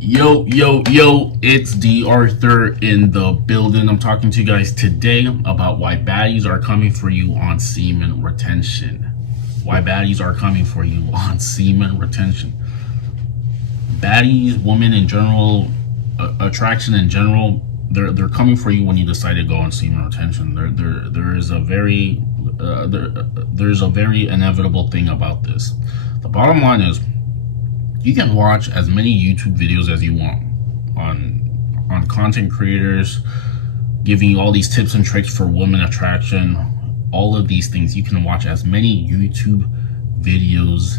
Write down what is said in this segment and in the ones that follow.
Yo, it's D.Arthur in the building. I'm talking to you guys today about why baddies are coming for you on semen retention. Why baddies are coming for you on semen retention. Baddies, women in general, attraction in general, they're coming for you when you decide to go on semen retention. There's a very inevitable thing about this. The bottom line is, you can watch as many YouTube videos as you want on content creators giving you all these tips and tricks for women attraction. All of these things, you can watch as many YouTube videos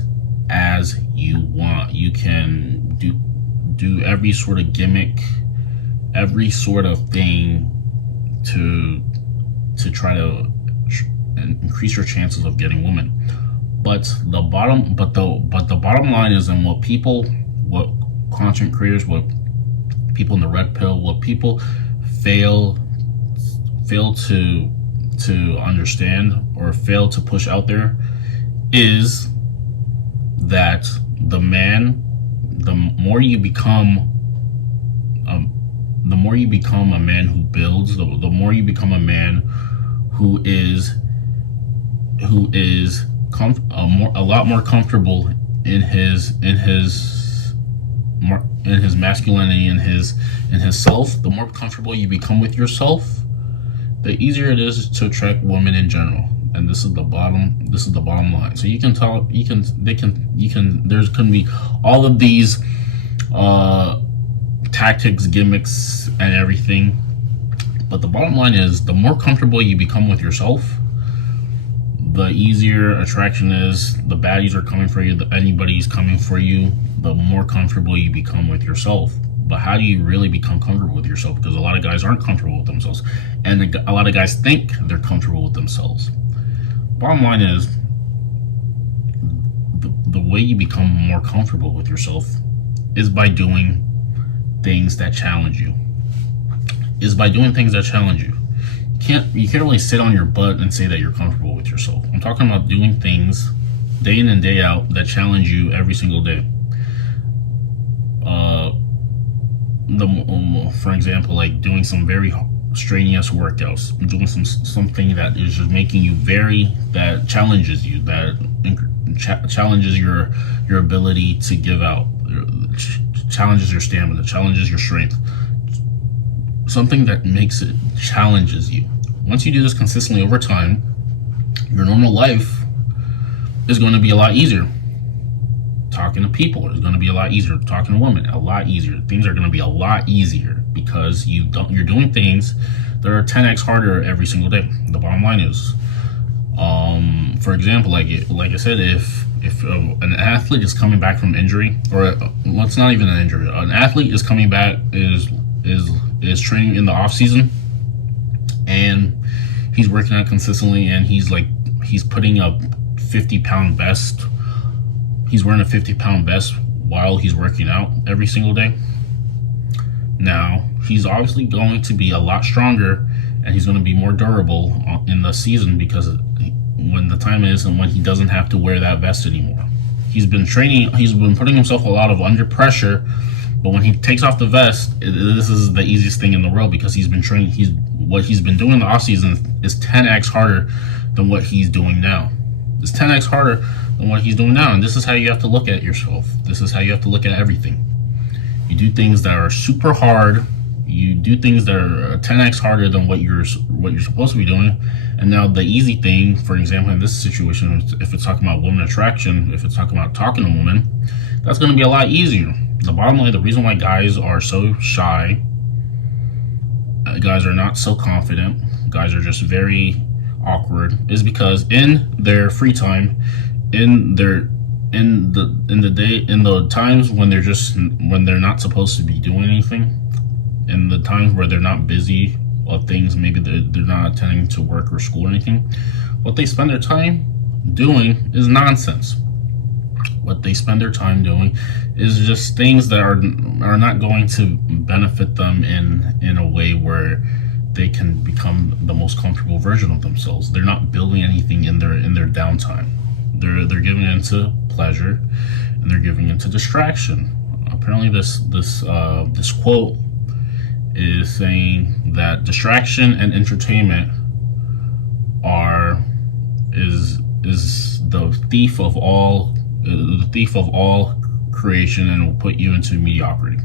as you want. You can do every sort of gimmick, every sort of thing to try to increase your chances of getting women. But the bottom line is, and what content creators, what people in the red pill, what people fail to understand or fail to push out there is that the more you become a man who builds, the more you become a man who is a lot more comfortable in his masculinity, in his self. The more comfortable you become with yourself, the easier it is to attract women in general. And this is the bottom line. So there's gonna be all of these tactics, gimmicks, and everything. But the bottom line is, the more comfortable you become with yourself, the easier attraction is. The baddies are coming for you. Anybody's coming for you. The more comfortable you become with yourself. But how do you really become comfortable with yourself? Because a lot of guys aren't comfortable with themselves, and a lot of guys think they're comfortable with themselves. Bottom line is, the way you become more comfortable with yourself is by doing things that challenge you. You can't really sit on your butt and say that you're comfortable with yourself. I'm talking about doing things day in and day out that challenge you every single day. For example, like doing some very strenuous workouts, doing something that is just making you that challenges you, that challenges your ability to give out, challenges your stamina, challenges your strength. Something that challenges you. Once you do this consistently over time, your normal life is going to be a lot easier. Talking to people is going to be a lot easier. Talking to women, a lot easier. Things are going to be a lot easier because you're doing things that are 10x harder every single day. The bottom line is, for example, like I said, if an athlete is coming back from injury, or it's not even an injury, an athlete is coming back, is training in the off season, and he's working out consistently, and he's putting up 50-pound vest. He's wearing a 50-pound vest while he's working out every single day. Now, he's obviously going to be a lot stronger, and he's going to be more durable in the season, because when the time is and when he doesn't have to wear that vest anymore. He's been putting himself a lot of under pressure, but when he takes off the vest, this is the easiest thing in the world, because he's been training. What he's been doing in the off season is 10x harder than what he's doing now. It's 10x harder than what he's doing now, and this is how you have to look at yourself. This is how you have to look at everything. You do things that are super hard. You do things that are 10x harder than what you're supposed to be doing. And now the easy thing, for example, in this situation, if it's talking about woman attraction, if it's talking about talking to women, that's going to be a lot easier. The bottom line, the reason why guys are so shy, guys are not so confident, guys are just very awkward, is because in their free time, in the times when they're not supposed to be doing anything, in the times where they're not busy of things, maybe they're not attending to work or school or anything, what they spend their time doing is nonsense. What they spend their time doing is just things that are not going to benefit them in a way where they can become the most comfortable version of themselves. They're not building anything in their downtime. They're giving into pleasure, and they're giving into distraction. apparently this quote is saying that distraction and entertainment is the thief of all creation, and will put you into mediocrity.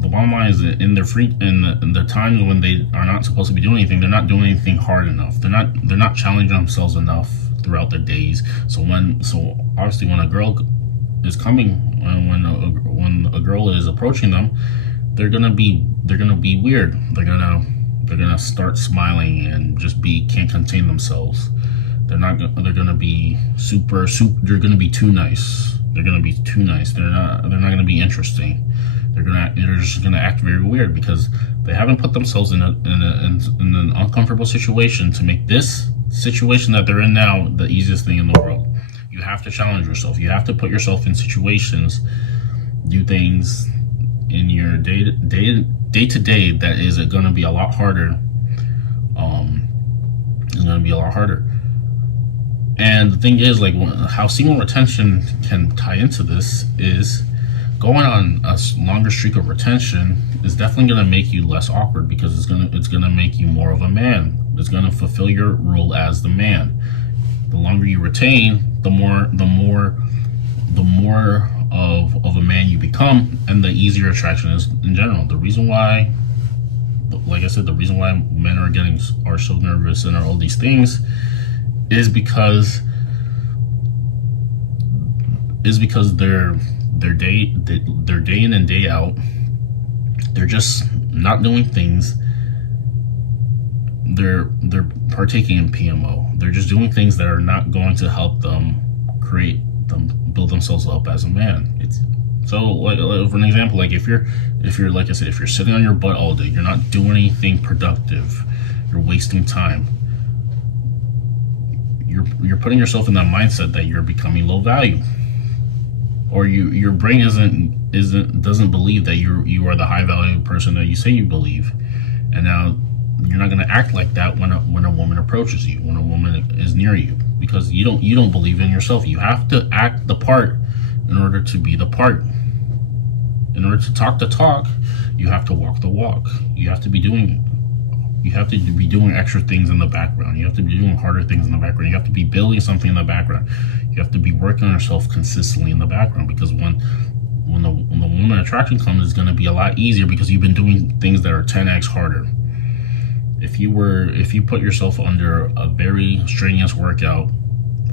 The bottom line is that in the times when they are not supposed to be doing anything, they're not doing anything hard enough. They're not challenging themselves enough throughout their days. So obviously when a girl is coming, when a girl is approaching them, they're gonna be weird. They're gonna start smiling and just can't contain themselves. They're gonna be they're gonna be too nice. They're gonna be too nice. They're not gonna be interesting. They're just gonna act very weird because they haven't put themselves in an uncomfortable situation to make this situation that they're in now the easiest thing in the world. You have to challenge yourself. You have to put yourself in situations, do things in your day to day that is going to be a lot harder. It's going to be a lot harder. And the thing is, like, how semen retention can tie into this is going on a longer streak of retention is definitely going to make you less awkward, because it's going to make you more of a man. It's going to fulfill your role as the man. The longer you retain, the more of a man you become, and the easier attraction is in general. The reason why, like I said, the reason why men are so nervous and are all these things is because they're day in and day out, they're just not doing things. They're partaking in PMO. They're just doing things that are not going to help them build themselves up as a man. So like for an example, like if you're like I said, if you're sitting on your butt all day, you're not doing anything productive, you're wasting time. You're putting yourself in that mindset that you're becoming low value, or your brain doesn't believe that you are the high value person that you say you believe, and now you're not going to act like that when a woman approaches you, when a woman is near you, because you don't believe in yourself. You have to act the part in order to be the part. In order to talk the talk, you have to walk the walk. You have to be doing extra things in the background. You have to be doing harder things in the background. You have to be building something in the background. You have to be working on yourself consistently in the background, because when the woman attraction comes, it's going to be a lot easier because you've been doing things that are 10x harder. If you put yourself under a very strenuous workout,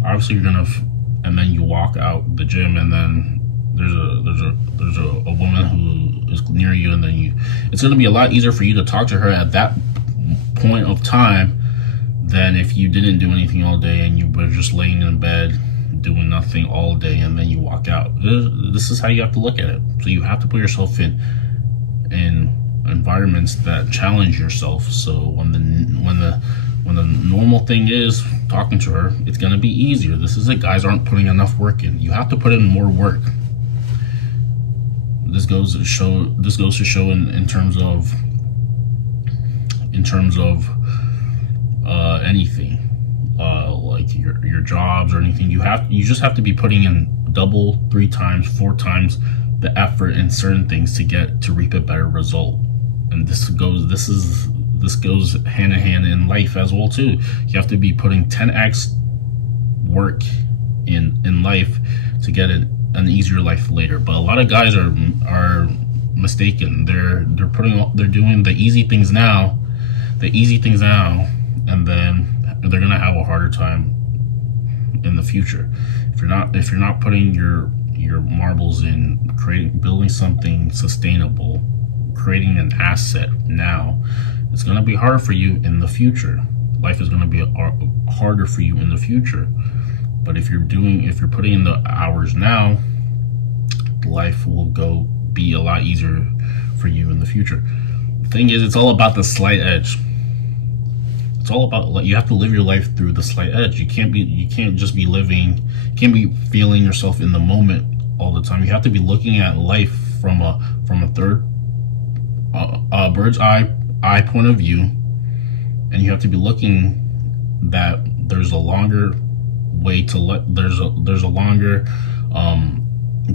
obviously and then you walk out the gym, and then there's a woman who is near you, and then it's going to be a lot easier for you to talk to her at that point of time than if you didn't do anything all day and you were just laying in bed doing nothing all day, and then you walk out. This is how you have to look at it. So you have to put yourself in environments that challenge yourself. So when the normal thing is talking to her, it's going to be easier. This is it. Guys aren't putting enough work in. You have to put in more work. This goes to show in terms of anything, like your jobs or anything. You just have to be putting in double, 3 times, 4 times the effort in certain things to reap a better result. And this goes hand in hand in life as well too. You have to be putting 10x work in life to get an easier life later. But a lot of guys are mistaken. They're doing the easy things now, and then they're gonna have a harder time in the future. If you're not putting your marbles in building something sustainable, creating an asset now, it's going to be harder for you in the future. Life is going to be harder for you in the future. But if you're putting in the hours now, life will be a lot easier for you in the future. The thing is, it's all about the slight edge. It's all about, you have to live your life through the slight edge. You can't be feeling yourself in the moment all the time. You have to be looking at life from a third bird's eye point of view, and you have to be looking that there's a longer way to there's a longer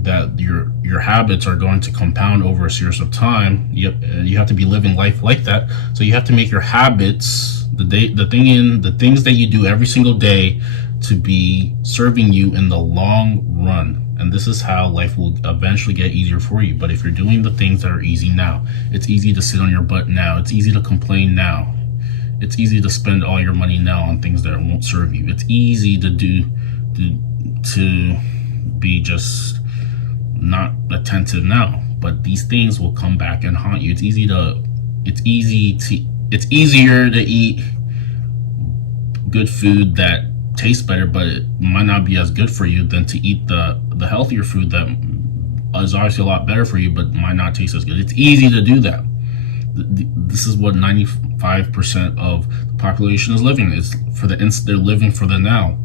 that your habits are going to compound over a series of time. You have to be living life like that. So you have to make your habits, the things that you do every single day, to be serving you in the long run. And this is how life will eventually get easier for you. But if you're doing the things that are easy now, it's easy to sit on your butt now. It's easy to complain now. It's easy to spend all your money now on things that won't serve you. It's easy to be just not attentive now. But these things will come back and haunt you. It's easier to eat good food that tastes better, but it might not be as good for you, than to eat the healthier food that is obviously a lot better for you, but might not taste as good. It's easy to do that. This is what 95% of the population is living. They're living for the now.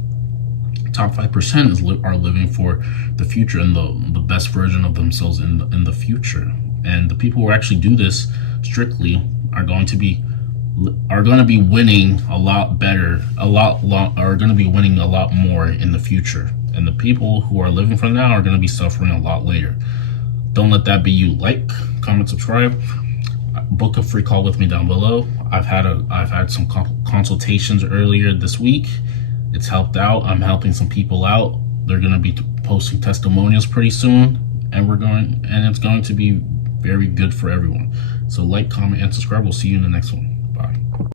Top 5% are living for the future and the best version of themselves in the future. And the people who actually do this strictly are going to be winning a lot better, are going to be winning a lot more in the future. And the people who are living for now are going to be suffering a lot later. Don't let that be you. Like, comment, subscribe. Book a free call with me down below. I've had some consultations earlier this week. It's helped out. I'm helping some people out. They're going to be posting testimonials pretty soon, and it's going to be very good for everyone. So like, comment, and subscribe. We'll see you in the next one.